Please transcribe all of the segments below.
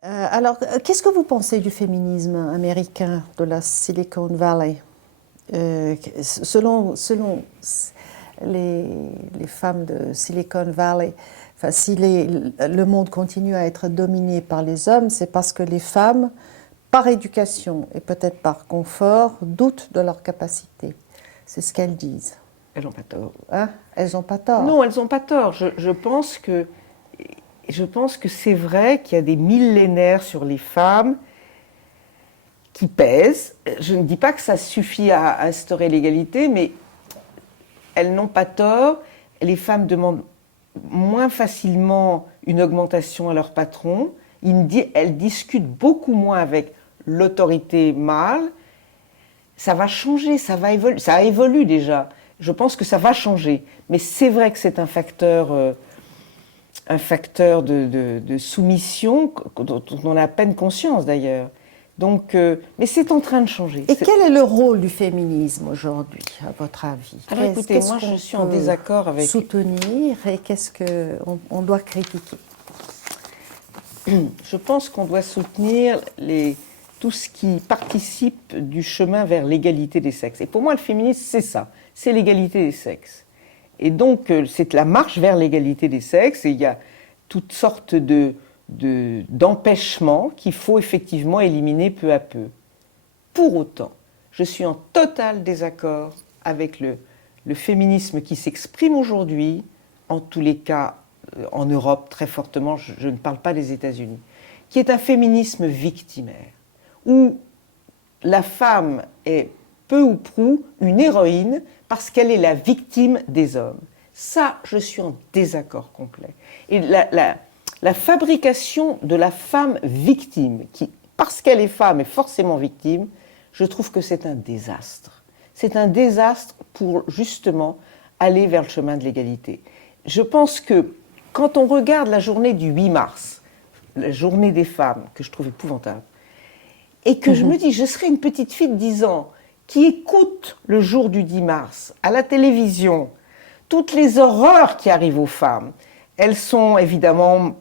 Qu'est-ce que vous pensez du féminisme américain de la Silicon Valley? Selon les femmes de Silicon Valley, enfin, si le monde continue à être dominé par les hommes, c'est parce que les femmes, par éducation et peut-être par confort, doutent de leur capacité. C'est ce qu'elles disent. Elles n'ont pas tort. Hein? Elles n'ont pas tort. Non, elles n'ont pas tort. Je pense que c'est vrai qu'il y a des millénaires sur les femmes qui pèsent. Je ne dis pas que ça suffit à instaurer l'égalité, mais elles n'ont pas tort. Les femmes demandent moins facilement une augmentation à leur patron. Elles discutent beaucoup moins avec l'autorité mâle. Ça va changer, ça évolue déjà. Je pense que ça va changer. Mais c'est vrai que c'est un facteur de soumission dont on a à peine conscience d'ailleurs. Donc, mais c'est en train de changer. Et quel est le rôle du féminisme aujourd'hui, à votre avis? Alors écoutez, moi je suis en désaccord avec... Soutenir et qu'est-ce qu'on doit critiquer? Je pense qu'on doit soutenir tout ce qui participe du chemin vers l'égalité des sexes. Et pour moi, le féminisme, c'est ça, c'est l'égalité des sexes. Et donc, c'est la marche vers l'égalité des sexes, et il y a toutes sortes d'empêchements qu'il faut effectivement éliminer peu à peu. Pour autant, je suis en total désaccord avec le féminisme qui s'exprime aujourd'hui, en tous les cas en Europe très fortement, je ne parle pas des États-Unis, qui est un féminisme victimaire, où la femme est peu ou prou une héroïne parce qu'elle est la victime des hommes. Ça, je suis en désaccord complet. Et la fabrication de la femme victime, qui, parce qu'elle est femme, est forcément victime, je trouve que c'est un désastre. C'est un désastre pour justement aller vers le chemin de l'égalité. Je pense que quand on regarde la journée du 8 mars, la journée des femmes, que je trouve épouvantable, et que je me dis, je serais une petite fille de 10 ans qui écoute le jour du 10 mars à la télévision toutes les horreurs qui arrivent aux femmes. Elles sont évidemment...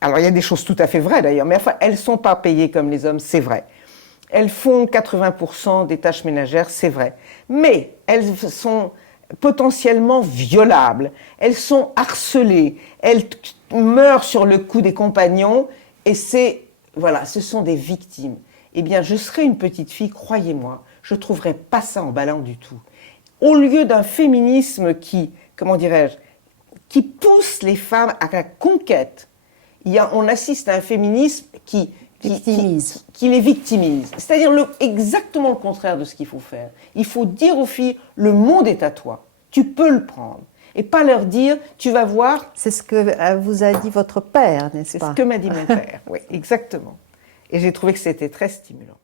Alors il y a des choses tout à fait vraies d'ailleurs, mais enfin elles ne sont pas payées comme les hommes, c'est vrai. Elles font 80% des tâches ménagères, c'est vrai. Mais elles sont potentiellement violables, elles sont harcelées, elles meurent sur le coup des compagnons, et voilà, ce sont des victimes. Eh bien, je serais une petite fille, croyez-moi, je ne trouverais pas ça emballant du tout. Au lieu d'un féminisme qui, comment dirais-je, qui pousse les femmes à la conquête, on assiste à un féminisme qui les victimise. C'est-à-dire exactement le contraire de ce qu'il faut faire. Il faut dire aux filles, le monde est à toi, tu peux le prendre. Et pas leur dire, tu vas voir... C'est ce que vous a dit votre père, n'est-ce pas? C'est ce que m'a dit mon père, oui, exactement. Et j'ai trouvé que c'était très stimulant.